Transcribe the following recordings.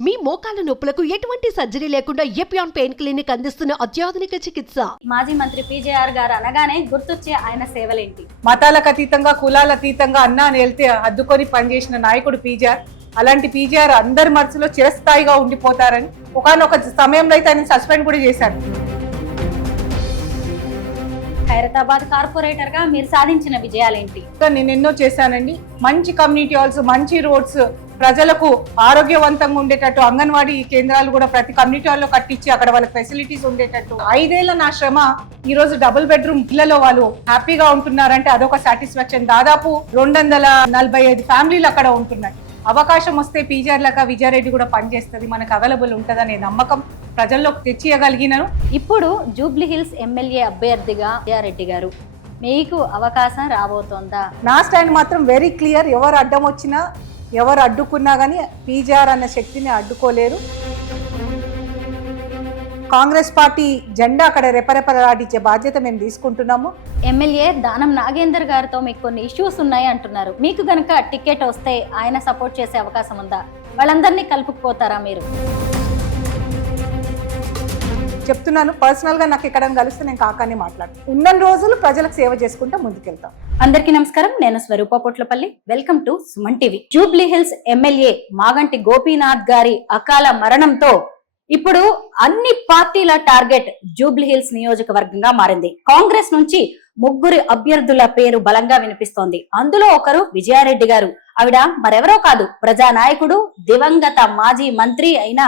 మీ మోకాల నొప్పులకు ఎటువంటి సర్జరీ లేకుండా ఎపియాన్ పెయిన్ క్లినిక్ అందిస్తున్న అత్యాధునిక చికిత్స. మాజీ మంత్రి పీజేఆర్ గారు అనగానే గుర్తొచ్చే ఆయన సేవలేంటి? మతాలకు అతీతంగా కులాల అతీతంగా అన్నా అని వెళ్తే అద్దుకొని పనిచేసిన నాయకుడు పీజేఆర్. అలాంటి పీజేఆర్ అందరి మనసులో చిరస్థాయిగా ఉండిపోతారని ఒకానొక సమయంలో అయితే ఆయన సస్పెండ్ కూడా చేశారు. ఖైరతాబాద్ కార్పొరేటర్ గా మీరు సాధించిన విజయాలేంటి? నేను ఎన్నో చేశానండి. మంచి కమ్యూనిటీ హాల్స్, మంచి రోడ్స్, ప్రజలకు ఆరోగ్యవంతంగా ఉండేటట్టు అంగన్వాడీ కేంద్రాలు కూడా ప్రతి కమ్యూనిటీ హాల్లో కట్టించి అక్కడ వాళ్ళకి ఫెసిలిటీస్ ఉండేటట్టు 5 ఏళ్ల నా శ్రమ ఈ రోజు డబుల్ బెడ్రూమ్ ఇళ్లలో వాళ్ళు హ్యాపీగా ఉంటున్నారంటే అదొక సాటిస్ఫాక్షన్. దాదాపు 245 ఫ్యామిలీలు అక్కడ ఉంటున్నాయి. అవకాశం వస్తే పీజీఆర్ లాగా విజయారెడ్డి కూడా పనిచేస్తుంది, మనకు అవైలబుల్ ఉంటుందనే నమ్మకం ప్రజల్లోకి తెచ్చియగలిగినాను. ఇప్పుడు జూబ్లీ హిల్స్ ఎమ్మెల్యే అభ్యర్థిగా విజయారెడ్డి గారు, మీకు అవకాశం రాబోతోందా? నా స్టాండ్ మాత్రం వెరీ క్లియర్. ఎవరు అడ్డం వచ్చినా, ఎవరు అడ్డుకున్నా కానీ పీజీఆర్ అన్న శక్తిని అడ్డుకోలేరు. కాంగ్రెస్ పార్టీ జెండా అక్కడ రెపరెపలాడించే బాధ్యత మేము తీసుకుంటున్నాము. ఎమ్మెల్యే దానం నాగేందర్ గారితో మీకు కొన్ని ఇష్యూస్ ఉన్నాయి అంటున్నారు. మీకు గనక టికెట్ వస్తే ఆయన సపోర్ట్ చేసే అవకాశం ఉందా? వాళ్ళందరినీ కలుపుకుపోతారా మీరు? చెప్తున్నాను, పర్సనల్ గా నాకు ఎక్కడ కలిస్తే నేను కాకానే మాట్లాడుతాను. ఉన్న రోజులు ప్రజలకు సేవ చేసుకుంటూ ముందుకెళ్తాం. అందరికీ నమస్కారం, నేను Swaroopa Potlapalli. Welcome to Suman TV. Jubilee Hills MLA Maganti Gopinath గారి అకాల మరణంతో ఇప్పుడు అన్ని పార్టీల టార్గెట్ జూబ్లీ హిల్స్ నియోజకవర్గంగా మారింది. కాంగ్రెస్ నుంచి 3 అభ్యర్థుల పేరు బలంగా వినిపిస్తోంది. అందులో ఒకరు విజయారెడ్డి గారు. ఆవిడ మరెవరో కాదు, ప్రజానాయకుడు, దివంగత మాజీ మంత్రి అయిన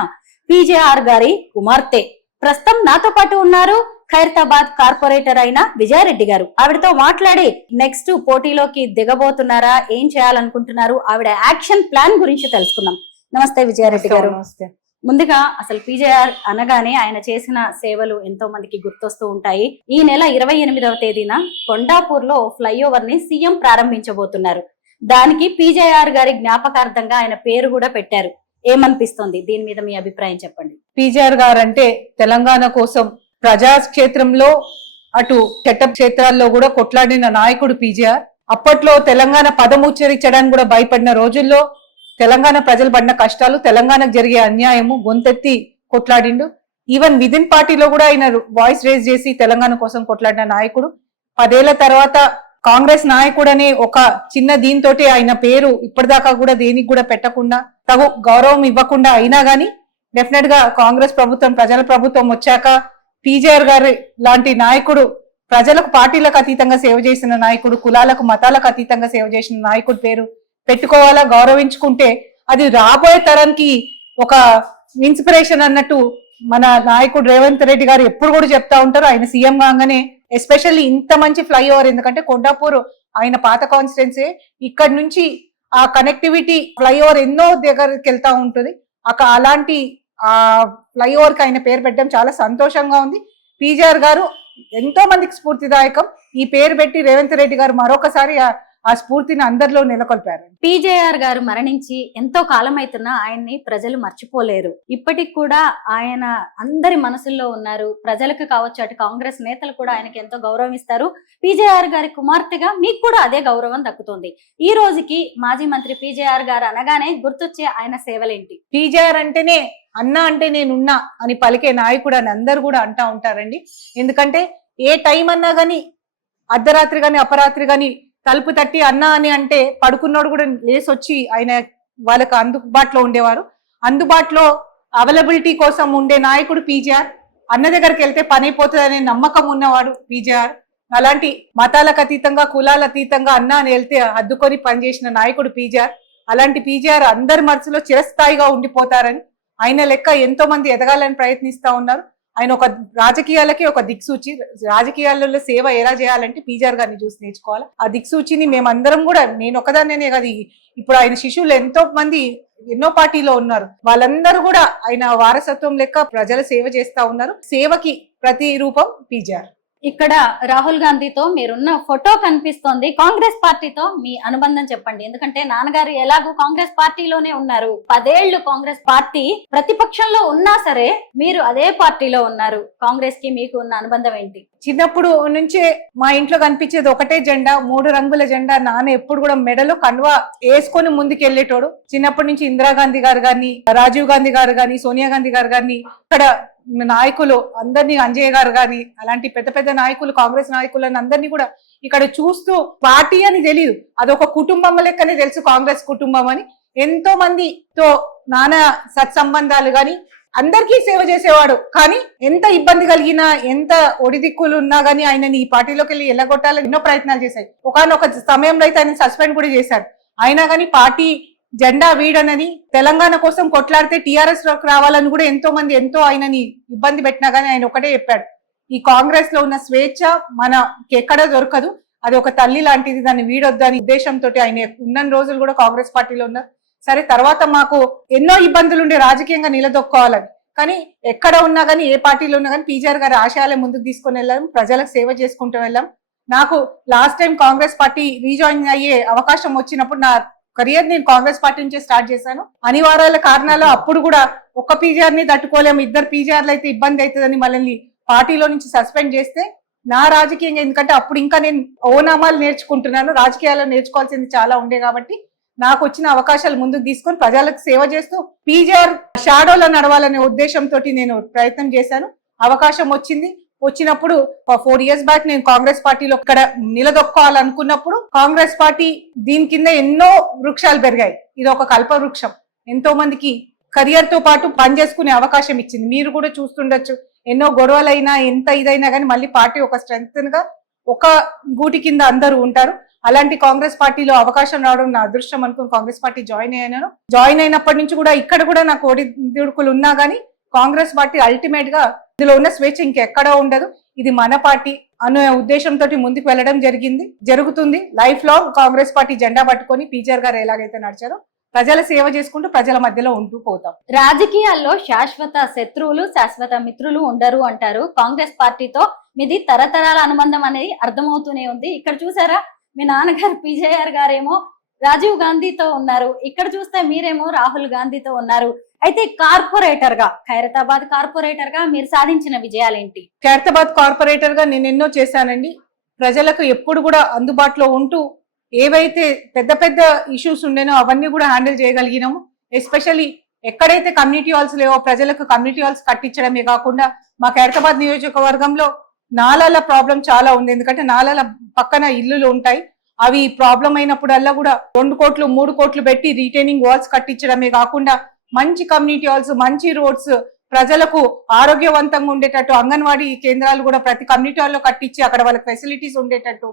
పీజేఆర్ గారి కుమార్తె. ప్రస్తుతం నాతో పాటు ఉన్నారు ఖైరతాబాద్ కార్పొరేటర్ అయిన విజయారెడ్డి గారు. ఆవిడతో మాట్లాడి నెక్స్ట్ పోటీలోకి దిగబోతున్నారా, ఏం చేయాలనుకుంటున్నారు, ఆవిడ యాక్షన్ ప్లాన్ గురించి తెలుసుకుందాం. నమస్తే విజయారెడ్డి గారు. నమస్తే. ముందుగా అసలు పీజేఆర్ అనగానే ఆయన చేసిన సేవలు ఎంతో మందికి గుర్తొస్తూ ఉంటాయి. ఈ నెల 28వ తేదీన కొండాపూర్ లో ఫ్లైఓవర్ ని సీఎం ప్రారంభించబోతున్నారు. దానికి పీజేఆర్ గారి జ్ఞాపకార్థంగా ఆయన పేరు కూడా పెట్టారు. ఏమనిపిస్తుంది? దీని మీద మీ అభిప్రాయం చెప్పండి. పీజీఆర్ గారు అంటే తెలంగాణ కోసం ప్రజాక్షేత్రంలో అటు చట్ట క్షేత్రాల్లో కూడా కొట్లాడిన నాయకుడు పీజీఆర్. అప్పట్లో తెలంగాణ పదం ఉచ్చరించడానికి కూడా భయపడిన రోజుల్లో తెలంగాణ ప్రజలు పడిన కష్టాలు, తెలంగాణకు జరిగే అన్యాయము గొంతెత్తి కొట్లాడిండు. ఈవెన్ విదిన్ పార్టీలో కూడా ఆయన వాయిస్ రేజ్ చేసి తెలంగాణ కోసం కొట్లాడిన నాయకుడు. 10 ఏళ్ల తర్వాత కాంగ్రెస్ నాయకుడనే ఒక చిన్న దీంతో ఆయన పేరు ఇప్పటిదాకా కూడా దేనికి కూడా పెట్టకుండా, తగు గౌరవం ఇవ్వకుండా అయినా గానీ డెఫినెట్ గా కాంగ్రెస్ ప్రభుత్వం, ప్రజల ప్రభుత్వం వచ్చాక పీజీఆర్ గారి లాంటి నాయకుడు, ప్రజలకు పార్టీలకు అతీతంగా సేవ చేసిన నాయకుడు, కులాలకు మతాలకు అతీతంగా సేవ చేసిన నాయకుడు పేరు పెట్టుకోవాలా, గౌరవించుకుంటే అది రాబోయే తరానికి ఒక ఇన్స్పిరేషన్ అన్నట్టు మన నాయకుడు రేవంత్ రెడ్డి గారు ఎప్పుడు కూడా చెప్తా ఉంటారు. ఆయన సీఎం కాగానే ఎస్పెషల్లీ ఇంత మంచి ఫ్లైఓవర్, ఎందుకంటే కొండాపూర్ ఆయన పాత కాన్స్టిట్యున్సీ, ఇక్కడ నుంచి ఆ కనెక్టివిటీ ఫ్లైఓవర్ ఎన్నో దగ్గరికి వెళ్తా ఉంటుంది. అలాంటి ఆ ఫ్లైఓవర్ కి ఆయన పేరు పెట్టడం చాలా సంతోషంగా ఉంది. పీజీఆర్ గారు ఎంతో మందికి స్ఫూర్తిదాయకం. ఈ పేరు పెట్టి రేవంత్ రెడ్డి గారు మరొకసారి ఆ స్ఫూర్తిని అందరిలో నెలకొల్పారు. పీజేఆర్ గారు మరణించి ఎంతో కాలం అవుతున్నా ఆయన్ని ప్రజలు మర్చిపోలేరు. ఇప్పటికి కూడా ఆయన అందరి మనసుల్లో ఉన్నారు. ప్రజలకు కావచ్చు, అటు కాంగ్రెస్ నేతలు కూడా ఆయనకి ఎంతో గౌరవం ఇస్తారు. పీజేఆర్ గారి కుమార్తెగా మీకు కూడా అదే గౌరవం దక్కుతుంది. ఈ రోజుకి మాజీ మంత్రి పీజేఆర్ గారు అనగానే గుర్తొచ్చే ఆయన సేవలేంటి? పీజేఆర్ అంటేనే అన్నా అంటే నేనున్నా అని పలికే నాయకుడు అని అందరు కూడా అంటా ఉంటారండి. ఎందుకంటే ఏ టైం అన్నా గాని, అర్ధరాత్రి గాని అపరాత్రి గాని తలుపు తట్టి అన్నా అని అంటే పడుకున్నోడు కూడా లేసి వచ్చి ఆయన వాళ్ళకు అందుబాటులో ఉండేవారు. అందుబాటులో అవైలబిలిటీ కోసం ఉండే నాయకుడు పీజీఆర్. అన్న దగ్గరికి వెళ్తే పని అయిపోతుంది అనే నమ్మకం ఉన్నవాడు పీజీఆర్. అలాంటి మతాలకు అతీతంగా, కులాల అతీతంగా అన్నా అని వెళ్తే అద్దుకొని పనిచేసిన నాయకుడు పీజీఆర్. అలాంటి పీజీఆర్ అందరి మనసులో చిరస్థాయిగా ఉండిపోతారని, ఆయన లెక్క ఎంతో మంది ఎదగాలని ప్రయత్నిస్తా ఉన్నారు. ఆయన ఒక రాజకీయాలకి ఒక దిక్సూచి. రాజకీయాలలో సేవ ఎలా చేయాలంటే పీజీఆర్ గారిని చూసి నేర్చుకోవాలి. ఆ దిక్సూచిని మేమందరం కూడా, నేను ఒకదాన్నే కాదు, ఇప్పుడు ఆయన శిష్యులు ఎంతో మంది ఎన్నో పార్టీలో ఉన్నారు. వాళ్ళందరూ కూడా ఆయన వారసత్వం లెక్క ప్రజల సేవ చేస్తా ఉన్నారు. సేవకి ప్రతి రూపం పీజీఆర్. ఇక్కడ రాహుల్ గాంధీతో మీరున్న ఫోటో కనిపిస్తోంది. కాంగ్రెస్ పార్టీతో మీ అనుబంధం చెప్పండి. ఎందుకంటే నాన్నగారు ఎలాగో కాంగ్రెస్ పార్టీలోనే ఉన్నారు, 10 ఏళ్లు కాంగ్రెస్ పార్టీ ప్రతిపక్షంలో ఉన్నా సరే మీరు అదే పార్టీలో ఉన్నారు. కాంగ్రెస్ కి మీకు ఉన్న అనుబంధం ఏంటి? చిన్నప్పుడు నుంచే మా ఇంట్లో కనిపించేది ఒకటే జెండా, 3 రంగుల జెండా. నాన్న ఎప్పుడు కూడా మెడలో కండువా వేసుకొని ముందుకు వెళ్ళేటోడు. చిన్నప్పటి నుంచి ఇందిరాగాంధీ గారు గాని, రాజీవ్ గాంధీ గారు గాని, సోనియా గాంధీ గారు గాని, ఇక్కడ నాయకులు అందరినీ, అంజయ్య గారు గాని, అలాంటి పెద్ద పెద్ద నాయకులు, కాంగ్రెస్ నాయకులను అందరినీ కూడా ఇక్కడ చూస్తూ, పార్టీ అని తెలియదు, అదొక కుటుంబం లెక్కనే తెలుసు కాంగ్రెస్ కుటుంబం అని. ఎంతో మందితో నాన్న సత్సంబంధాలు గాని, అందరికీ సేవ చేసేవాడు. కానీ ఎంత ఇబ్బంది కలిగినా, ఎంత ఒడిదిక్కులు ఉన్నా గానీ ఆయనని ఈ పార్టీలోకి వెళ్ళి ఎల్లగొట్టాలని ఎన్నో ప్రయత్నాలు చేశాయి. ఒకనొక సమయంలో అయితే ఆయన సస్పెండ్ కూడా చేశారు. అయినా కానీ పార్టీ జెండా వీడనని, తెలంగాణ కోసం కొట్లాడితే టీఆర్ఎస్ లోకి రావాలని కూడా ఎంతో మంది ఎంతో ఆయనని ఇబ్బంది పెట్టినా గానీ ఆయన ఒకటే చెప్పాడు, ఈ కాంగ్రెస్ లో ఉన్న స్వేచ్ఛ మనకి ఎక్కడ దొరకదు, అది ఒక తల్లి లాంటిది, దాన్ని వీడొద్దు అని ఉద్దేశంతో ఆయన ఉన్న రోజులు కూడా కాంగ్రెస్ పార్టీలో ఉన్నారు. సరే, తర్వాత మాకు ఎన్నో ఇబ్బందులు ఉండే రాజకీయంగా నిలదొక్కోవాలని, కానీ ఎక్కడ ఉన్నా కానీ, ఏ పార్టీలో ఉన్నా కానీ పీజీఆర్ గారి ఆశయాలే ముందుకు తీసుకొని వెళ్ళాం, ప్రజలకు సేవ చేసుకుంటూ వెళ్ళాం. నాకు last time Congress party rejoin అయ్యే అవకాశం వచ్చినప్పుడు నా కెరియర్ నేను కాంగ్రెస్ పార్టీ నుంచే స్టార్ట్ చేశాను. అనివార్యాల కారణాలు అప్పుడు కూడా ఒక్క పీజీఆర్ ని తట్టుకోలేము, 2 పీజీఆర్లు అయితే ఇబ్బంది అవుతుందని మనల్ని పార్టీలో నుంచి సస్పెండ్ చేస్తే, నా రాజకీయంగా, ఎందుకంటే అప్పుడు ఇంకా నేను ఓనామాలు నేర్చుకుంటున్నాను, రాజకీయాల్లో నేర్చుకోవాల్సింది చాలా ఉండే కాబట్టి నాకు వచ్చిన అవకాశాలు ముందుకు తీసుకొని ప్రజలకు సేవ చేస్తూ పీజీఆర్ షాడోలో నడవాలనే ఉద్దేశంతో నేను ప్రయత్నం చేశాను. అవకాశం వచ్చినప్పుడు 4 years బ్యాక్ నేను కాంగ్రెస్ పార్టీలో ఇక్కడ నిలదొక్కోవాలనుకున్నప్పుడు, కాంగ్రెస్ పార్టీ దీని కింద ఎన్నో వృక్షాలు పెరిగాయి. ఇది ఒక కల్ప వృక్షం, ఎంతో మందికి కెరియర్ తో పాటు పనిచేసుకునే అవకాశం ఇచ్చింది. మీరు కూడా చూస్తుండొచ్చు, ఎన్నో గొడవలైనా, ఎంత ఇదైనా కానీ మళ్ళీ పార్టీ ఒక స్ట్రెంగ్త్ గా ఒక గూటి కింద అందరూ ఉంటారు. అలాంటి కాంగ్రెస్ పార్టీలో అవకాశం రావడం నా అదృష్టం అనుకుని కాంగ్రెస్ పార్టీ జాయిన్ అయ్యాను. జాయిన్ అయినప్పటి నుంచి కూడా ఇక్కడ కూడా నాకు ఒడిదుడుకులు ఉన్నా గానీ కాంగ్రెస్ పార్టీ అల్టిమేట్ గా ఇందులో ఉన్న స్వేచ్ఛ ఇంకెక్కడా ఉండదు, ఇది మన పార్టీ అనే ఉద్దేశంతో ముందుకు వెళ్ళడం జరుగుతుంది. లైఫ్ లాంగ్ కాంగ్రెస్ పార్టీ జెండా పట్టుకొని పీజీఆర్ గారు ఎలాగైతే నడిచారో ప్రజల సేవ చేసుకుంటూ ప్రజల మధ్యలో ఉంటూ పోతాం. రాజకీయాల్లో శాశ్వత శత్రువులు, శాశ్వత మిత్రులు ఉండరు అంటారు. కాంగ్రెస్ పార్టీతో మీది తరతరాల అనుబంధం అనేది అర్థమవుతూనే ఉంది. ఇక్కడ చూసారా, మీ నాన్నగారు పీజీఆర్ గారేమో రాజీవ్ గాంధీతో ఉన్నారు, ఇక్కడ చూస్తే మీరేమో రాహుల్ గాంధీతో ఉన్నారు. అయితే కార్పొరేటర్ గా, ఖైరతాబాద్ కార్పొరేటర్ గా మీరు సాధించిన విజయాలేంటి? ఖైరతాబాద్ కార్పొరేటర్ గా నేను ఎన్నో చేశానండి. ప్రజలకు ఎప్పుడు కూడా అందుబాటులో ఉంటూ ఏవైతే పెద్ద పెద్ద ఇష్యూస్ ఉండేనో అవన్నీ కూడా హ్యాండిల్ చేయగలిగినాము. ఎస్పెషల్లీ ఎక్కడైతే కమ్యూనిటీ హాల్స్ లేవో ప్రజలకు కమ్యూనిటీ హాల్స్ కట్టించడమే కాకుండా, మా ఖైరతాబాద్ నియోజకవర్గంలో నాలాల ప్రాబ్లం చాలా ఉంది. ఎందుకంటే నాలాల పక్కన ఇల్లులు ఉంటాయి, అవి ప్రాబ్లం అయినప్పుడల్లా కూడా 2 కోట్లు 3 కోట్లు పెట్టి రీటైనింగ్ వాల్స్ కట్టించడమే కాకుండా, మంచి కమ్యూనిటీ హాల్స్, మంచి రోడ్స్, ప్రజలకు ఆరోగ్యవంతంగా ఉండేటట్టు అంగన్వాడీ కేంద్రాలు కూడా ప్రతి కమ్యూనిటీ హాల్లో కట్టించి అక్కడ వాళ్ళకి ఫెసిలిటీస్ ఉండేటట్టు,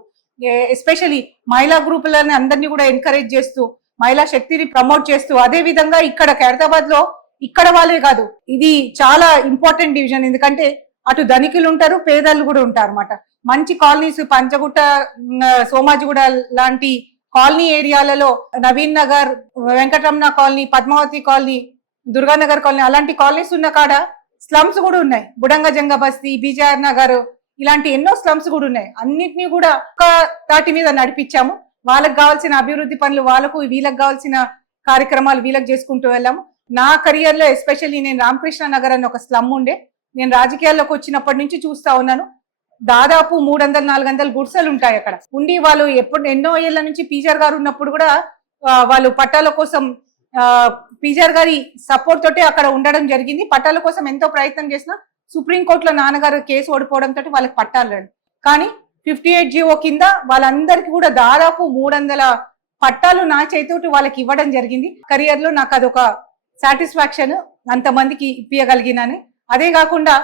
ఎస్పెషలీ మహిళా గ్రూపులని అందరినీ కూడా ఎంకరేజ్ చేస్తూ, మహిళా శక్తిని ప్రమోట్ చేస్తూ, అదే విధంగా ఇక్కడ ఖైరతాబాద్ లో ఇక్కడ వాళ్ళే కాదు, ఇది చాలా ఇంపార్టెంట్ డివిజన్. ఎందుకంటే అటు ధనికులు ఉంటారు, పేదలు కూడా ఉంటారు అన్నమాట. మంచి కాలనీస్, పంచగుట్ట, సోమాజిగూడ లాంటి కాలనీ ఏరియాలలో, Naveen Nagar, Venkataramana colony, Padmavathi colony, Durganagar colony, అలాంటి కాలనీస్ ఉన్న కాడ స్లమ్స్ కూడా ఉన్నాయి. బుడంగ జంగ బస్తీ, బీజేఆర్ నగర్, ఇలాంటి ఎన్నో స్లమ్స్ కూడా ఉన్నాయి. అన్నిటినీ కూడా ఒక్క తాటి మీద నడిపించాము. వాళ్ళకి కావాల్సిన అభివృద్ధి పనులు వాళ్ళకు, వీళ్ళకి కావాల్సిన కార్యక్రమాలు వీళ్ళకి చేసుకుంటూ వెళ్ళాము. నా కెరియర్ లో ఎస్పెషల్లీ నేను రామకృష్ణ నగర్ అని ఒక స్లమ్ ఉండే, నేను రాజకీయాల్లోకి వచ్చినప్పటి నుంచి చూస్తా ఉన్నాను. దాదాపు 300-400 గుడిసెలు ఉంటాయి అక్కడ ఉండి. వాళ్ళు ఎన్నో ఏళ్ల నుంచి పీజీఆర్ గారు ఉన్నప్పుడు కూడా వాళ్ళు పట్టాల కోసం పీజీఆర్ గారి సపోర్ట్ తోటి అక్కడ ఉండడం జరిగింది. పట్టాల కోసం ఎంతో ప్రయత్నం చేసినా సుప్రీంకోర్టులో నాన్నగారు కేసు ఓడిపోవడంతో వాళ్ళకి పట్టాలు రాదు. కానీ 58 జీవో కింద వాళ్ళందరికీ కూడా దాదాపు 300 పట్టాలు నా చేతితోటి వాళ్ళకి ఇవ్వడం జరిగింది. కెరియర్ లో నాకు అదొక సాటిస్ఫాక్షన్, అంతమందికి ఇప్పించగలిగినాను. అదే కాకుండా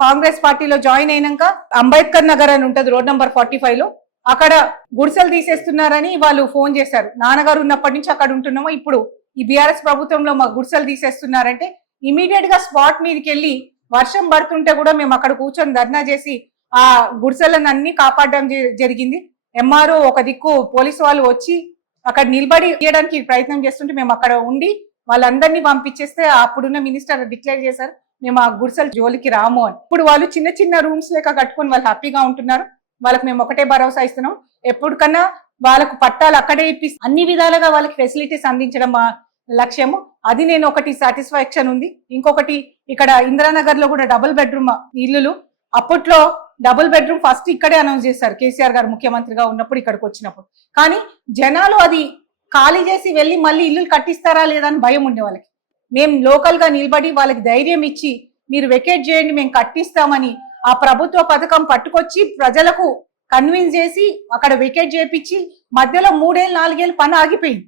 కాంగ్రెస్ పార్టీలో జాయిన్ అయినాక అంబేద్కర్ నగర్ అని ఉంటది రోడ్ నంబర్ 45 లో, అక్కడ గుడిసెలు తీసేస్తున్నారని వాళ్ళు ఫోన్ చేశారు. నాన్నగారు ఉన్నప్పటి నుంచి అక్కడ ఉంటున్నామో, ఇప్పుడు ఈ బీఆర్ఎస్ ప్రభుత్వంలో మా గుడిసెలు తీసేస్తున్నారంటే ఇమీడియట్ గా స్పాట్ మీదకి వెళ్ళి, వర్షం పడుతుంటే కూడా మేము అక్కడ కూర్చొని ధర్నా చేసి ఆ గుడిసెలను అన్ని కాపాడడం జరిగింది. ఎంఆర్ఓ ఒక దిక్కు, పోలీసు వాళ్ళు వచ్చి అక్కడ నిలబడి తీయడానికి ప్రయత్నం చేస్తుంటే మేము అక్కడ ఉండి వాళ్ళందరినీ పంపించేస్తే అప్పుడున్న మినిస్టర్ డిక్లేర్ చేశారు మేము ఆ గుడిసెల జోలికి రాము అని. ఇప్పుడు వాళ్ళు చిన్న చిన్న రూమ్స్ లెక్క కట్టుకొని వాళ్ళు హ్యాపీగా ఉంటున్నారు. వాళ్ళకి మేము ఒకటే భరోసా ఇస్తున్నాం, ఎప్పటికన్నా వాళ్ళకు పట్టాలు అక్కడే ఇప్పి అన్ని విధాలుగా వాళ్ళకి ఫెసిలిటీస్ అందించడం మా లక్ష్యము. అది నేను ఒకటి సాటిస్ఫాక్షన్ ఉంది. ఇంకొకటి ఇక్కడ ఇందిరానగర్ లో కూడా డబుల్ బెడ్రూమ్ ఇల్లులు, అప్పట్లో డబుల్ బెడ్రూమ్ ఫస్ట్ ఇక్కడే అనౌన్స్ చేశారు కేసీఆర్ గారు ముఖ్యమంత్రిగా ఉన్నప్పుడు ఇక్కడికి వచ్చినప్పుడు. కానీ జనాలు అది ఖాళీ చేసి వెళ్ళి మళ్ళీ ఇల్లు కట్టిస్తారా లేదా అని భయం ఉండే వాళ్ళకి. మేము లోకల్ గా నిలబడి వాళ్ళకి ధైర్యం ఇచ్చి మీరు వెకేట్ చేయండి మేము కట్టిస్తామని ఆ ప్రభుత్వ పథకం పట్టుకొచ్చి ప్రజలకు కన్విన్స్ చేసి అక్కడ వెకేట్ చేయించి మధ్యలో 3 ఏళ్ళు 4 ఏళ్ళు పని ఆగిపోయింది.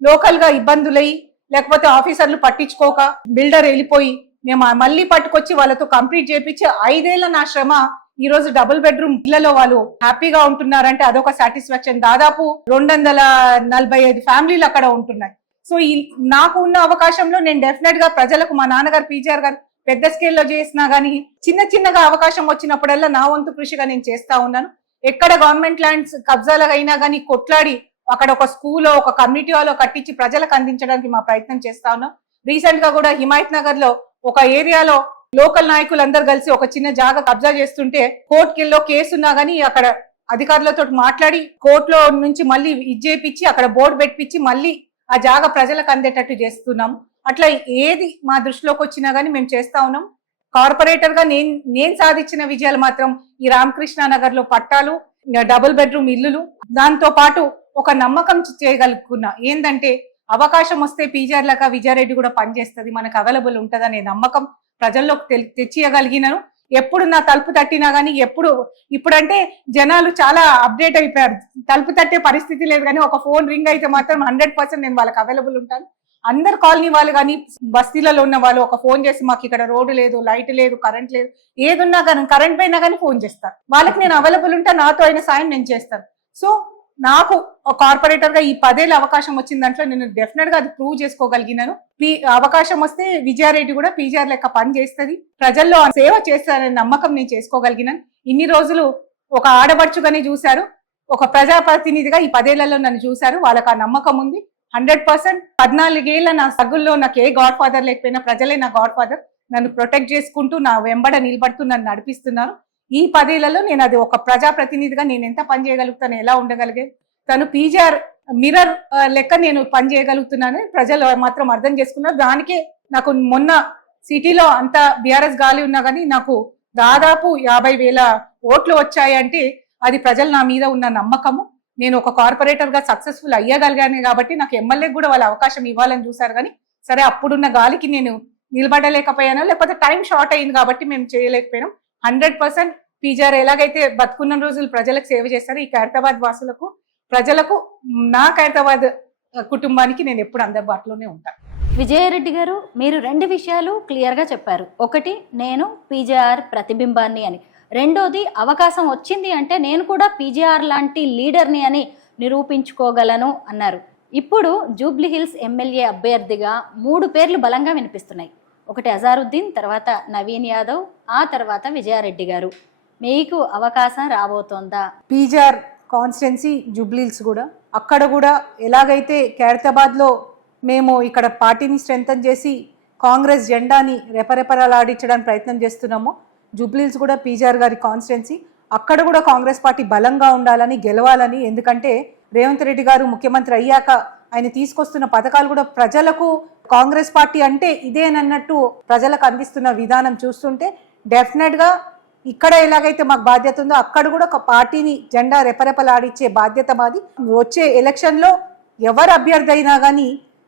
లోకల్ గా ఇబ్బందులై లేకపోతే ఆఫీసర్లు పట్టించుకోక బిల్డర్ వెళ్ళిపోయి మేము మళ్ళీ పట్టుకొచ్చి వాళ్ళతో కంప్లీట్ చేయించి 5 ఏళ్ల నా శ్రమ ఈ రోజు డబుల్ బెడ్రూమ్ ఇళ్లలో వాళ్ళు హ్యాపీగా ఉంటున్నారంటే అదొక సాటిస్ఫాక్షన్. దాదాపు 245 ఫ్యామిలీలు అక్కడ ఉంటున్నాయి. సో నాకు ఉన్న అవకాశంలో నేను డెఫినెట్ గా ప్రజలకు మా నాన్నగారు పీజీఆర్ గారు పెద్ద స్కేల్లో చేసినా గానీ చిన్నగా అవకాశం వచ్చినప్పుడల్లా నా వంతు కృషిగా నేను చేస్తా ఉన్నాను. ఎక్కడ గవర్నమెంట్ ల్యాండ్స్ కబ్జాలుగా అయినా కానీ కొట్లాడి అక్కడ ఒక స్కూల్ ఒక కమ్యూనిటీ హాల్ కట్టించి ప్రజలకు అందించడానికి మా ప్రయత్నం చేస్తా ఉన్నాం. రీసెంట్ గా కూడా హిమాయత్ నగర్ లో ఒక ఏరియాలో లోకల్ నాయకులందరూ కలిసి ఒక చిన్న జాగా కబ్జా చేస్తుంటే కోర్టులో కేసు ఉన్నా గానీ అక్కడ అధికారులతో మాట్లాడి కోర్టులో నుంచి మళ్ళీ ఇచ్చేపించి అక్కడ బోర్డు పెట్టించి మళ్ళీ ఆ జాగా ప్రజలకు అందేటట్టు చేస్తున్నాము. అట్లా ఏది మా దృష్టిలోకి వచ్చినా గానీ మేము చేస్తా ఉన్నాం. కార్పొరేటర్ గా నేను సాధించిన విజయాలు మాత్రం ఈ రామకృష్ణ నగర్ లో పట్టాలు, డబుల్ బెడ్రూమ్ ఇల్లులు, దాంతో పాటు ఒక నమ్మకం చేయగలుగుతున్నా. ఏంటంటే అవకాశం వస్తే పీజీఆర్ లాగా విజయారెడ్డి కూడా పనిచేస్తుంది, మనకు అవైలబుల్ ఉంటది అనే నమ్మకం ప్రజల్లోకి తెచ్చియగలిగినాను. ఎప్పుడు నా తలుపు తట్టినా గానీ ఇప్పుడంటే జనాలు చాలా అప్డేట్ అయిపోయారు. తలుపు తట్టే పరిస్థితి లేదు కానీ ఒక ఫోన్ రింగ్ అయితే మాత్రం 100% నేను వాళ్ళకి అవైలబుల్ ఉంటాను. అందరు కాలనీ వాళ్ళు కానీ బస్తీలలో ఉన్న వాళ్ళు ఒక ఫోన్ చేసి మాకు ఇక్కడ రోడ్డు లేదు, లైట్ లేదు, కరెంట్ లేదు, ఏదున్నా కానీ కరెంట్ పోయినా కానీ ఫోన్ చేస్తారు. వాళ్ళకి నేను అవైలబుల్ ఉంటా, నాతో అయిన సాయం నేను చేస్తాను. సో నాకు కార్పొరేటర్ గా ఈ 10 ఏళ్ళ అవకాశం వచ్చిన దాంట్లో నేను డెఫినెట్ గా అది ప్రూవ్ చేసుకోగలిగినాను. అవకాశం వస్తే విజయారెడ్డి కూడా పీజీఆర్ లెక్క పని చేస్తుంది, ప్రజల్లో సేవ చేస్తారనే నమ్మకం నేను చేసుకోగలిగినాను. ఇన్ని రోజులు ఒక ఆడబడుచుగానే చూశారు, ఒక ప్రజాప్రతినిధిగా ఈ 10 ఏళ్లలో నన్ను చూశారు. వాళ్ళకి ఆ నమ్మకం ఉంది 100%. 14 ఏళ్ల నా సగుల్లో నాకు ఏ గాడ్ ఫాదర్ లేకపోయినా ప్రజలే నా గాడ్ ఫాదర్. నన్ను ప్రొటెక్ట్ చేసుకుంటూ నా వెంబడ నిలబడుతూ నన్ను నడిపిస్తున్నారు. ఈ 10 ఏళ్లలో నేను అది ఒక ప్రజాప్రతినిధిగా నేను ఎంత పని చేయగలుగుతాను, ఎలా ఉండగలిగే తను పీజీఆర్ మిర్రర్ లెక్క నేను పని చేయగలుగుతున్నాను ప్రజలు మాత్రం అర్థం చేసుకున్నారు. దానికే నాకు మొన్న సిటీలో అంత బీఆర్ఎస్ గాలి ఉన్నా కానీ నాకు దాదాపు 50,000 ఓట్లు వచ్చాయంటే అది ప్రజలు నా మీద ఉన్న నమ్మకము. నేను ఒక కార్పొరేటర్ గా సక్సెస్ఫుల్ అయ్యగలిగాను కాబట్టి నాకు ఎమ్మెల్యే కూడా వాళ్ళ అవకాశం ఇవ్వాలని చూసారు. కానీ సరే అప్పుడున్న గాలికి నేను నిలబడలేకపోయాను, లేకపోతే టైం షార్ట్ అయింది కాబట్టి మేము చేయలేకపోయినాం. 100% పీజీఆర్ ఎలాగైతే బతుకున్న రోజులు ప్రజలకు సేవ చేస్తారో ఈ ఖైరతాబాద్ వాసులకు ప్రజలకు నా ఖైరతాబాద్ కుటుంబానికి నేను ఎప్పుడు అందుబాటులోనే ఉంటాను. విజయారెడ్డి గారు, మీరు 2 విషయాలు క్లియర్ గా చెప్పారు. ఒకటి, నేను పీజీఆర్ ప్రతిబింబాన్ని అని. రెండోది, అవకాశం వచ్చింది అంటే నేను కూడా పీజీఆర్ లాంటి లీడర్ని అని నిరూపించుకోగలను అన్నారు. ఇప్పుడు జూబ్లీహిల్స్ ఎమ్మెల్యే అభ్యర్థిగా 3 పేర్లు బలంగా వినిపిస్తున్నాయి. ఒకటి అజారుద్దీన్, తర్వాత నవీన్ యాదవ్, ఆ తర్వాత విజయారెడ్డి గారు. మీకు అవకాశం రాబోతోందా? పీజీఆర్ కాన్స్టిట్యున్సీ జూబ్లీహిల్స్ కూడా అక్కడ కూడా ఎలాగైతే ఖైరతాబాద్ లో మేము ఇక్కడ పార్టీని స్ట్రెంథన్ చేసి కాంగ్రెస్ జెండాని రెపరెపలాడించడానికి ప్రయత్నం చేస్తున్నామో జూబ్లీహిల్స్ కూడా పీజీఆర్ గారి కాన్స్టిట్యున్సీ. అక్కడ కూడా కాంగ్రెస్ పార్టీ బలంగా ఉండాలని, గెలవాలని. ఎందుకంటే రేవంత్ రెడ్డి గారు ముఖ్యమంత్రి అయ్యాక ఆయన తీసుకొస్తున్న పథకాలు కూడా ప్రజలకు కాంగ్రెస్ పార్టీ అంటే ఇదేనన్నట్టు ప్రజలకు అందిస్తున్న విధానం చూస్తుంటే డెఫినెట్ గా ఇక్కడ ఎలాగైతే మాకు బాధ్యత ఉందో అక్కడ కూడా ఒక పార్టీని జెండా రెపరెపలాడించే బాధ్యత మాది. వచ్చే ఎలక్షన్ లో ఎవరు అభ్యర్థి అయినా కానీ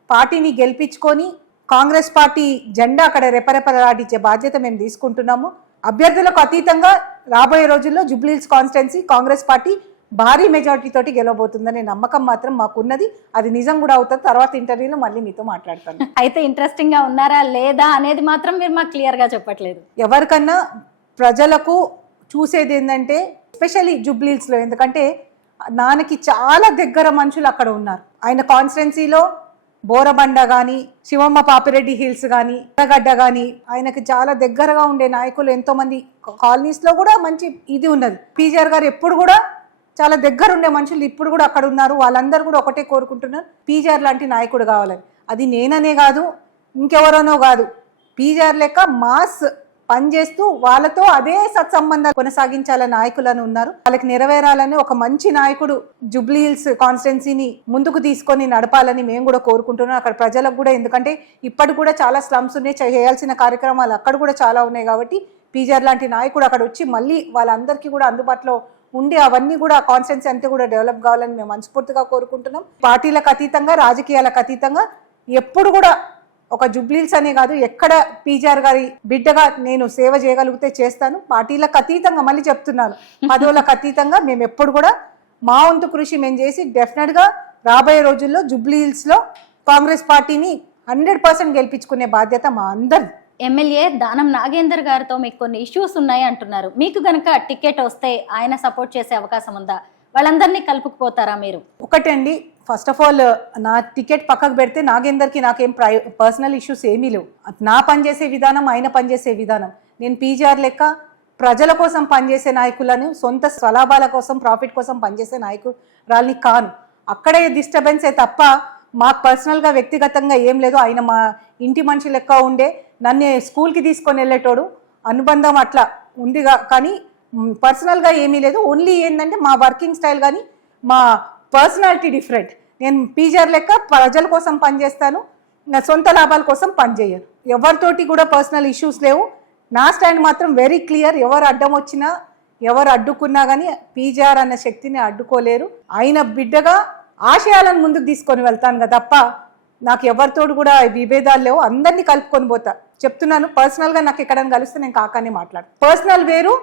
పార్టీని గెలిపించుకొని కాంగ్రెస్ పార్టీ జెండా అక్కడ రెపరెపలాడించే బాధ్యత మేము తీసుకుంటున్నాము. అభ్యర్థులకు అతీతంగా రాబోయే రోజుల్లో జూబ్లీహిల్స్ కాన్స్టిట్యున్సీ కాంగ్రెస్ పార్టీ భారీ మెజారిటీ తోటి గెలవబోతుందనే నమ్మకం మాత్రం మాకున్నది. అది నిజం కూడా అవుతుంది. తర్వాత ఇంటర్వ్యూలో మళ్ళీ మీతో మాట్లాడతాను. అయితే ఇంట్రెస్టింగ్ గా ఉన్నారా లేదా అనేది మాత్రం మీరు మాకు క్లియర్ గా చెప్పట్లేదు. ఎవరికన్నా ప్రజలకు చూసేది ఏంటంటే ఎస్పెషల్లీ జూబ్లీహిల్స్ లో, ఎందుకంటే నాన్నకి చాలా దగ్గర మనుషులు అక్కడ ఉన్నారు. ఆయన కాన్స్టిట్యున్సీలో బోరబండ కానీ, శివమ్మ పాపిరెడ్డి హిల్స్ కానీ, ఎర్రగడ్డ కానీ ఆయనకి చాలా దగ్గరగా ఉండే నాయకులు ఎంతో మంది కాలనీస్ లో కూడా మంచి ఇది ఉన్నది. పీజీఆర్ గారు ఎప్పుడు కూడా చాలా దగ్గర ఉండే మనుషులు ఇప్పుడు కూడా అక్కడ ఉన్నారు. వాళ్ళందరూ కూడా ఒకటే కోరుకుంటున్నారు, పీజీఆర్ లాంటి నాయకుడు కావాలని. అది నేననే కాదు, ఇంకెవరోనో కాదు, పీజీఆర్ లెక్క మాస్ పనిచేస్తూ వాళ్ళతో అదే సత్సంబంధాలు కొనసాగించాలని నాయకులను ఉన్నారు. వాళ్ళకి నెరవేరాలని ఒక మంచి నాయకుడు జూబ్లీ హిల్స్ కాన్స్టిట్యున్సీని ముందుకు తీసుకొని నడపాలని మేము కూడా కోరుకుంటున్నాం. అక్కడ ప్రజలకు కూడా, ఎందుకంటే ఇప్పటికి కూడా చాలా స్లమ్స్ ఉన్నాయి, చేయాల్సిన కార్యక్రమాలు అక్కడ కూడా చాలా ఉన్నాయి. కాబట్టి పీజీఆర్ లాంటి నాయకుడు అక్కడ వచ్చి మళ్ళీ వాళ్ళందరికీ కూడా అందుబాటులో ఉండి అవన్నీ కూడా కాన్స్టిట్యున్సీ అంతా కూడా డెవలప్ కావాలని మేము మనస్ఫూర్తిగా కోరుకుంటున్నాం. పార్టీలకు అతీతంగా, రాజకీయాలకు అతీతంగా ఎప్పుడు కూడా ఒక జూబ్లీ హిల్స్ అనే కాదు, ఎక్కడ పీజీఆర్ గారి బిడ్డగా నేను సేవ చేయగలిగితే చేస్తాను. పార్టీలకు అతీతంగా, మళ్ళీ చెప్తున్నాను, పదవులకు అతీతంగా మేము ఎప్పుడు కూడా మా వంతు కృషి మేము చేసి డెఫినెట్గా రాబోయే రోజుల్లో జూబ్లీ హిల్స్ లో కాంగ్రెస్ పార్టీని 100% గెలిపించుకునే బాధ్యత మా అందరి. ఎమ్మెల్యే దానం నాగేందర్ గారితో మీకు కొన్ని ఇష్యూస్ ఉన్నాయి అంటున్నారు. మీకు గనక టికెట్ వస్తే ఆయన సపోర్ట్ చేసే అవకాశం ఉందా? వాళ్ళందరినీ కలుపుకుపోతారా మీరు? ఒకటండి, ఫస్ట్ ఆఫ్ ఆల్ నా టికెట్ పక్కకు పెడితే నాగేందర్కి నాకేం పర్సనల్ ఇష్యూస్ ఏమీ లేవు. నా పనిచేసే విధానం, ఆయన పనిచేసే విధానం. నేను పీజీఆర్ లెక్క ప్రజల కోసం పనిచేసే నాయకులను, సొంత స్వలాభాల కోసం, ప్రాఫిట్ కోసం పనిచేసే నాయకురాల్ని కాను. అక్కడే డిస్టర్బెన్సే తప్ప మాకు పర్సనల్గా వ్యక్తిగతంగా ఏం లేదు. ఆయన మా ఇంటి మనిషి లెక్క ఉండే, నన్ను స్కూల్కి తీసుకొని వెళ్ళేటోడు, అనుబంధం అట్లా ఉందిగా, కానీ పర్సనల్గా ఏమీ లేదు. ఓన్లీ ఏంటంటే మా వర్కింగ్ స్టైల్ కానీ మా పర్సనాలిటీ డిఫరెంట్. నేను పీజీఆర్ లెక్క ప్రజల కోసం పనిచేస్తాను, నా సొంత లాభాల కోసం పనిచేయను. ఎవరితోటి కూడా పర్సనల్ ఇష్యూస్ లేవు. నా స్టాండ్ మాత్రం వెరీ క్లియర్. ఎవరు అడ్డం వచ్చినా, ఎవరు అడ్డుకున్నా కానీ పీజీఆర్ అన్న శక్తిని అడ్డుకోలేరు. ఆయన బిడ్డగా ఆశయాలను ముందుకు తీసుకొని వెళ్తాను కదా తప్ప నాకు ఎవరితోడు కూడా విభేదాలు లేవు. అందరినీ కలుపుకొని పోతా. చెప్తున్నాను, పర్సనల్గా నాకు ఎక్కడైనా కలిస్తే నేను కాకానే మాట్లాడు. పర్సనల్ వేరు,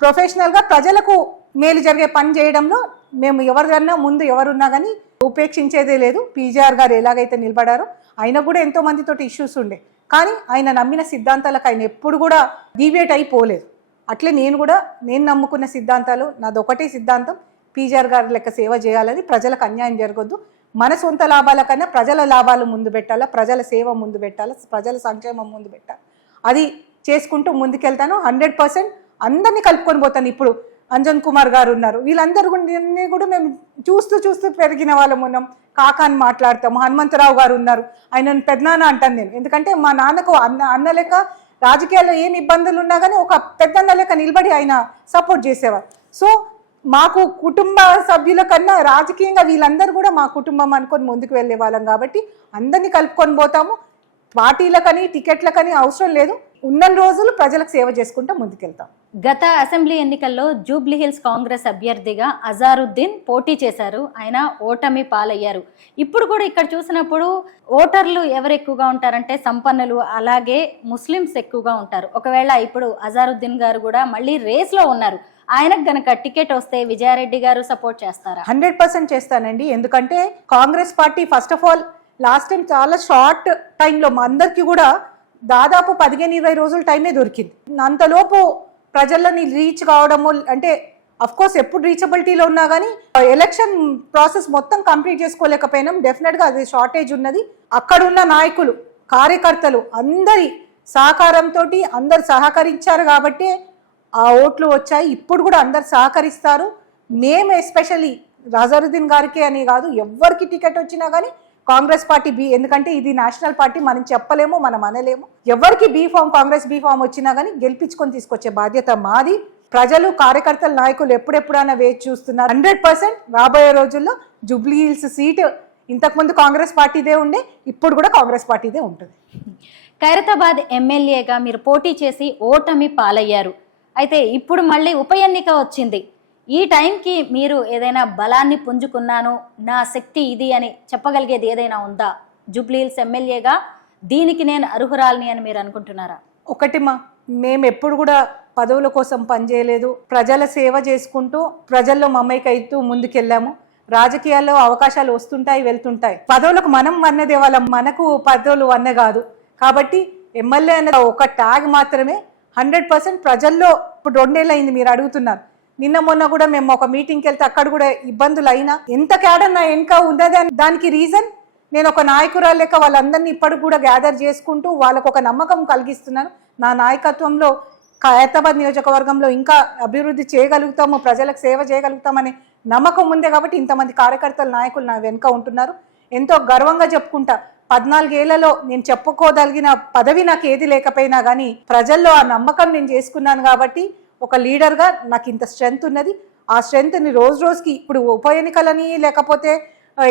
ప్రొఫెషనల్గా ప్రజలకు మేలు జరిగే పని చేయడంలో మేము ఎవరికన్నా ముందు ఎవరున్నా కానీ ఉపేక్షించేదే లేదు. పీజీఆర్ గారు ఎలాగైతే నిలబడారో, ఆయన కూడా ఎంతో మందితోటి ఇష్యూస్ ఉండే, కానీ ఆయన నమ్మిన సిద్ధాంతాలకు ఆయన ఎప్పుడు కూడా డీవియేట్ అయిపోలేదు. అట్లే నేను నమ్ముకున్న సిద్ధాంతాలు, నాది ఒకటే సిద్ధాంతం, పీజీఆర్ గారి లెక్క సేవ చేయాలని, ప్రజలకు అన్యాయం జరగొద్దు, మన సొంత లాభాల కన్నా ప్రజల లాభాలు ముందు పెట్టాలా, ప్రజల సేవ ముందు పెట్టాలా, ప్రజల సంక్షేమం ముందు పెట్టాలి. అది చేసుకుంటూ ముందుకెళ్తాను. 100% అందరినీ కలుపుకొని పోతాను. ఇప్పుడు అంజన్ కుమార్ గారు ఉన్నారు, వీళ్ళందరూ కూడా మేము చూస్తూ పెరిగిన వాళ్ళం ఉన్నాం. కాకాని మాట్లాడతాము. హనుమంతరావు గారు ఉన్నారు, ఆయనను పెద్దనాన్న అంటాను నేను, ఎందుకంటే మా నాన్నకు అన్న లెక్క రాజకీయాల్లో ఏమి ఇబ్బందులు ఉన్నా కానీ ఒక పెద్దన్న లెక్క నిలబడి ఆయన సపోర్ట్ చేసేవారు. సో మాకు కుటుంబ సభ్యుల కన్నా రాజకీయంగా వీళ్ళందరూ కూడా మా కుటుంబం అనుకొని ముందుకు వెళ్ళే వాళ్ళం. కాబట్టి అందరినీ కలుపుకొని పోతాము. పార్టీలకని టికెట్లకని అవసరం లేదు. ఉన్న రోజులు ప్రజలకు సేవ చేసుకుంటూ ముందుకెళ్తాం. గత అసెంబ్లీ ఎన్నికల్లో జూబ్లీ హిల్స్ కాంగ్రెస్ అభ్యర్థిగా అజారుద్దీన్ పోటీ చేశారు. ఆయన ఓటమి పాలయ్యారు. ఇప్పుడు కూడా ఇక్కడ చూసినప్పుడు ఓటర్లు ఎవరు ఎక్కువగా ఉంటారంటే సంపన్నులు, అలాగే ముస్లిమ్స్ ఎక్కువగా ఉంటారు. ఒకవేళ ఇప్పుడు అజారుద్దీన్ గారు కూడా మళ్ళీ రేస్లో ఉన్నారు. ఆయనకు గనక టికెట్ వస్తే విజయారెడ్డి గారు సపోర్ట్ చేస్తారా? 100% చేస్తానండి. ఎందుకంటే Congress party first of all last time చాలా షార్ట్ టైంలో మా అందరికీ కూడా దాదాపు 15-20 రోజుల టైమే దొరికింది. అంతలోపు ప్రజలని రీచ్ కావడము, అంటే అఫ్కోర్స్ ఎప్పుడు రీచబిలిటీలో ఉన్నా కానీ ఎలక్షన్ ప్రాసెస్ మొత్తం కంప్లీట్ చేసుకోలేకపోయినాం. డెఫినెట్గా అది షార్టేజ్ ఉన్నది. అక్కడున్న నాయకులు, కార్యకర్తలు అందరి సహకారంతో అందరు సహకరించారు కాబట్టి ఆ ఓట్లు వచ్చాయి. ఇప్పుడు కూడా అందరు సహకరిస్తారు. మేము ఎస్పెషల్లీ అజారుద్దీన్ గారికి అని కాదు, ఎవరికి టికెట్ వచ్చినా కానీ కాంగ్రెస్ పార్టీ ఎందుకంటే ఇది నేషనల్ పార్టీ, మనం చెప్పలేము, మనం అనలేము. ఎవరికి కాంగ్రెస్ బీ ఫామ్ వచ్చినా కానీ గెలిపించుకొని తీసుకొచ్చే బాధ్యత మాది. ప్రజలు, కార్యకర్తల, నాయకులు ఎప్పుడెప్పుడైనా వేచి చూస్తున్నారు. 100% రాబోయే రోజుల్లో జూబ్లీ హిల్స్ సీటు ఇంతకుముందు కాంగ్రెస్ పార్టీదే ఉండే, ఇప్పుడు కూడా కాంగ్రెస్ పార్టీదే ఉంటుంది. ఖైరతాబాద్ ఎమ్మెల్యేగా మీరు పోటీ చేసి ఓటమి పాలయ్యారు. అయితే ఇప్పుడు మళ్ళీ ఉప ఎన్నిక వచ్చింది. ఈ టైంకి మీరు ఏదైనా బలాన్ని పుంజుకున్నాను, నా శక్తి ఇది అని చెప్పగలిగేది ఏదైనా ఉందా? జూబ్లీ హిల్స్ ఎమ్మెల్యేగా దీనికి నేను అర్హురాలిని అని మీరు అనుకుంటున్నారా? ఒకటి మేము ఎప్పుడు కూడా పదవుల కోసం పనిచేయలేదు. ప్రజల సేవ చేసుకుంటూ ప్రజల్లో మమ్మైకి అవుతూ ముందుకెళ్ళాము. రాజకీయాల్లో అవకాశాలు వస్తుంటాయి, వెళ్తుంటాయి. పదవులకు మనం వన్నదే వాళ్ళం, మనకు పదవులు వన్న కాదు. కాబట్టి ఎమ్మెల్యే అనే ఒక ట్యాగ్ మాత్రమే. 100% ప్రజల్లో ఇప్పుడు 2 ఏళ్ళు అయింది మీరు అడుగుతున్నారు. నిన్న మొన్న కూడా మేము ఒక మీటింగ్కి వెళ్తే అక్కడ కూడా ఇబ్బందులు అయినా ఎంత క్యాడర్ నా వెనుక ఉన్నది అని దానికి రీజన్ నేను ఒక నాయకురాలు లెక్క వాళ్ళందరినీ ఇప్పటికి కూడా గ్యాదర్ చేసుకుంటూ వాళ్ళకు ఒక నమ్మకం కలిగిస్తున్నాను. నా నాయకత్వంలో ఖైరతాబాద్ నియోజకవర్గంలో ఇంకా అభివృద్ధి చేయగలుగుతాము, ప్రజలకు సేవ చేయగలుగుతామనే నమ్మకం ఉందే. కాబట్టి ఇంతమంది కార్యకర్తలు, నాయకులు నా వెనుక ఉంటున్నారు. ఎంతో గర్వంగా చెప్పుకుంటా. 14 ఏళ్లలో నేను చెప్పుకోదలిగిన పదవి నాకు ఏది లేకపోయినా కానీ ప్రజల్లో ఆ నమ్మకం నేను చేసుకున్నాను కాబట్టి ఒక లీడర్గా నాకు ఇంత స్ట్రెంగ్త్ ఉన్నది. ఆ స్ట్రెంగ్త్ని రోజు రోజుకి ఇప్పుడు ఉప ఎన్నికలని లేకపోతే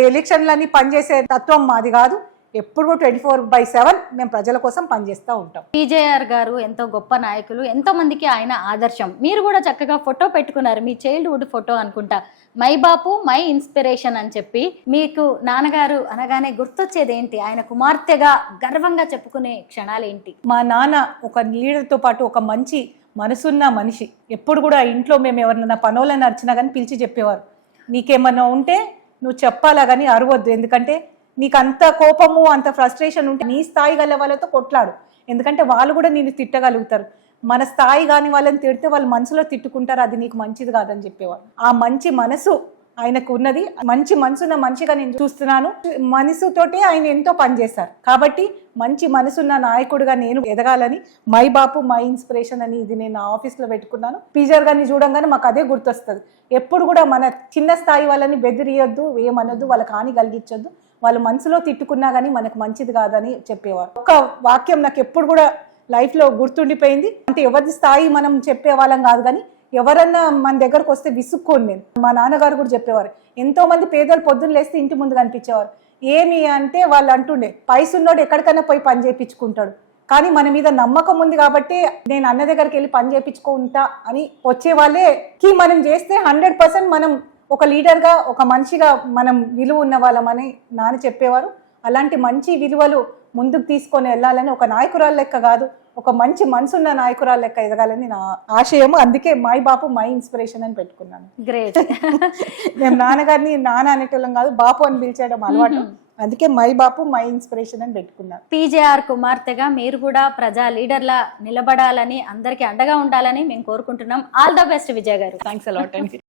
ఎలక్షన్లని పనిచేసే తత్వం మాది కాదు. ఎప్పుడు 24/7 మేము ప్రజల కోసం పనిచేస్తూ ఉంటాం. పీజేఆర్ గారు ఎంతో గొప్ప నాయకులు, ఎంతో మందికి ఆయన ఆదర్శం. మీరు కూడా చక్కగా ఫోటో పెట్టుకున్నారు, మీ చైల్డ్హుడ్ ఫోటో అనుకుంటా. మై బాపు మై ఇన్స్పిరేషన్ అని చెప్పి. మీకు నాన్నగారు అనగానే గుర్తొచ్చేది ఏంటి? ఆయన కుమార్తెగా గర్వంగా చెప్పుకునే క్షణాలు ఏంటి? మా నాన్న ఒక లీడర్తో పాటు ఒక మంచి మనసున్న మనిషి. ఎప్పుడు కూడా ఇంట్లో మేము ఎవరినైనా పనులను నడిచినా కానీ పిలిచి చెప్పేవారు, నీకేమన్నా ఉంటే నువ్వు చెప్పాలా కానీ అరవద్దు, ఎందుకంటే నీకు అంత కోపము అంత ఫ్రస్ట్రేషన్ ఉంటే నీ స్థాయి గల వాళ్ళతో కొట్లాడు, ఎందుకంటే వాళ్ళు కూడా నేను తిట్టగలుగుతారు. మన స్థాయి కాని వాళ్ళని తిడితే వాళ్ళు మనసులో తిట్టుకుంటారు, అది నీకు మంచిది కాదని చెప్పేవారు. ఆ మంచి మనసు ఆయనకు ఉన్నది. మంచి మనసున్న మనిషిగా నేను చూస్తున్నాను. మనసుతోటి ఆయన ఎంతో పనిచేశారు కాబట్టి మంచి మనసున్న నాయకుడిగా నేను ఎదగాలని మై బాపు మై ఇన్స్పిరేషన్ అని ఇది నేను ఆఫీస్లో పెట్టుకున్నాను. పీజర్ గారిని చూడంగానే మాకు అదే గుర్తొస్తుంది. ఎప్పుడు కూడా మన చిన్న స్థాయి వాళ్ళని బెదిరియొద్దు, ఏమనొద్దు, వాళ్ళకి హాని కలిగించొద్దు, వాళ్ళు మనసులో తిట్టుకున్నా కానీ మనకు మంచిది కాదని చెప్పేవారు. ఒక వాక్యం నాకు ఎప్పుడు కూడా లైఫ్లో గుర్తుండిపోయింది. అంటే ఎవరి స్థాయి మనం చెప్పే వాళ్ళం కాదు, కానీ ఎవరన్నా మన దగ్గరకు వస్తే విసుక్కోను నేను. మా నాన్నగారు కూడా చెప్పేవారు, ఎంతో మంది పేదలు పొద్దున్న లేస్తే ఇంటి ముందు కనిపించేవారు. ఏమి అంటే వాళ్ళు అంటుండే, పైసున్నోడు ఎక్కడికైనా పోయి పని చేయించుకుంటాడు, కానీ మన మీద నమ్మకం ఉంది కాబట్టి నేను అన్న దగ్గరికి వెళ్ళి పని చేయించుకుంటా అని వచ్చే వాళ్ళేకి మనం చేస్తే 100% మనం ఒక లీడర్గా ఒక మనిషిగా మనం విలువ ఉన్న వాళ్ళమని నాన్న చెప్పేవారు. అలాంటి మంచి విలువలు ముందుకు తీసుకొని వెళ్ళాలని, ఒక నాయకురాలు లెక్క కాదు, ఒక మంచి మనసున్న నాయకురాలు లెక్క ఎదగాలని నా ఆశయము. అందుకే మై బాపు మై ఇన్స్పిరేషన్ అని పెట్టుకున్నాను. గ్రేట్. మేము నాన్నగారిని నాన్న అనేటోళ్ళం కాదు, బాపు అని పిలిచేయడం అలవాటు. అందుకే మై బాపు మై ఇన్స్పిరేషన్ అని పెట్టుకున్నాను. పీజేఆర్ కుమార్తెగా మీరు కూడా ప్రజా లీడర్లా నిలబడాలని, అందరికీ అండగా ఉండాలని మేము కోరుకుంటున్నాం. ఆల్ ద బెస్ట్ విజయ్ గారు. థ్యాంక్స్ అలాట్ అండి.